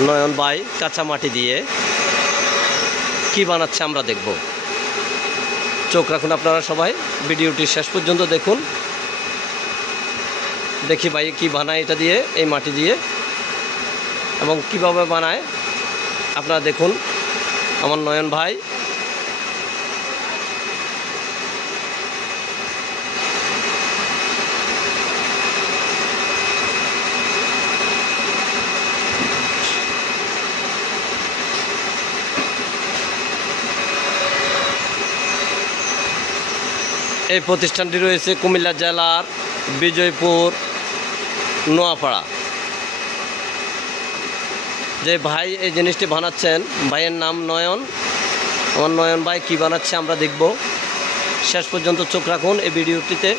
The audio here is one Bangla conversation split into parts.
নয়ন বাই কাঁচা মাটি দিয়ে। কি বানাচ্ছে আমরা দেখব। চোখ রাখুন আপনারা সবাই, ভিডিওটি শেষ পর্যন্ত দেখুন। দেখি ভাই কি বানায় এটা দিয়ে, এই মাটি দিয়ে। এবং কীভাবে বানায়, আপনারা দেখুন। আমার নয়ন ভাই এই প্রতিষ্ঠানটি রয়েছে কুমিল্লা জেলার বিজয়পুর, নোয়াপাড়া। যে ভাই এই জিনিসটি বানাচ্ছেন, ভাইয়ের নাম নয়ন। আমার নয়ন ভাই কি বানাচ্ছে আমরা দেখব। শেষ পর্যন্ত চোখ রাখুন এই ভিডিওটিতে।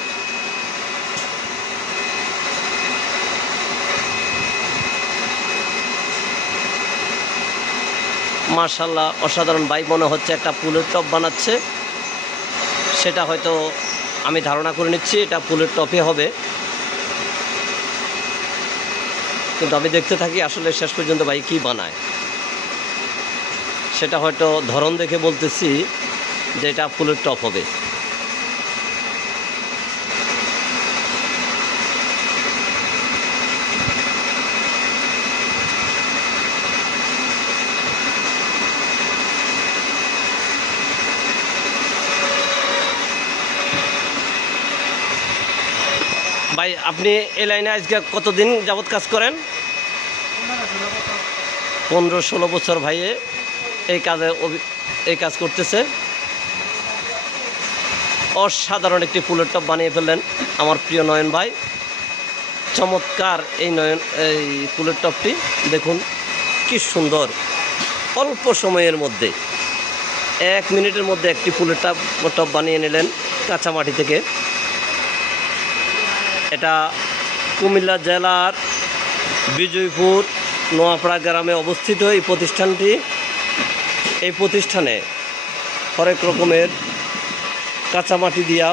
মার্শাল্লাহ অসাধারণ ভাই মনে হচ্ছে একটা ফুলের টপ বানাচ্ছে। সেটা হয়তো আমি ধারণা করে নিচ্ছি, এটা ফুলের টপে হবে। কিন্তু আমি দেখতে থাকি আসলে শেষ পর্যন্ত ভাই কী বানায়। সেটা হয়তো ধরন দেখে বলতেছি যে এটা ফুলের টপ হবে। ভাই, আপনি এই লাইনে আজকে কতদিন যাবৎ কাজ করেন? পনেরো ষোলো বছর ভাইয়ে এই কাজে এই কাজ করতেছে। অসাধারণ একটি ফুলের টপ বানিয়ে ফেললেন আমার প্রিয় নয়ন ভাই। চমৎকার এই নয়ন, এই ফুলের টপটি দেখুন কি সুন্দর। অল্প সময়ের মধ্যে, এক মিনিটের মধ্যে একটি ফুলের টপ টপ বানিয়ে নিলেন কাঁচা মাটি থেকে। এটা কুমিল্লা জেলার বিজয়পুর নোয়াপাড়া গ্রামে অবস্থিত এই প্রতিষ্ঠানটি। এই প্রতিষ্ঠানে হরেক রকমের কাঁচামাটি দিয়া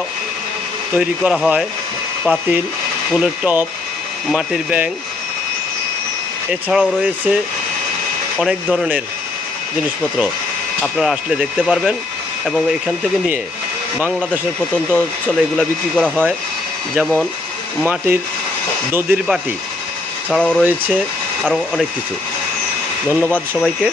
তৈরি করা হয়। পাতিল, ফুলের টপ মাটির ব্যাং এছাড়াও রয়েছে অনেক ধরনের জিনিসপত্র। আপনারা আসলে দেখতে পারবেন এবং এখান থেকে নিয়ে বাংলাদেশের প্রত্যন্ত অঞ্চলে এগুলো বিক্রি করা হয়। যেমন মাটির দদির বাটি ছাড়াও রয়েছে আরও অনেক কিছু। ধন্যবাদ সবাইকে।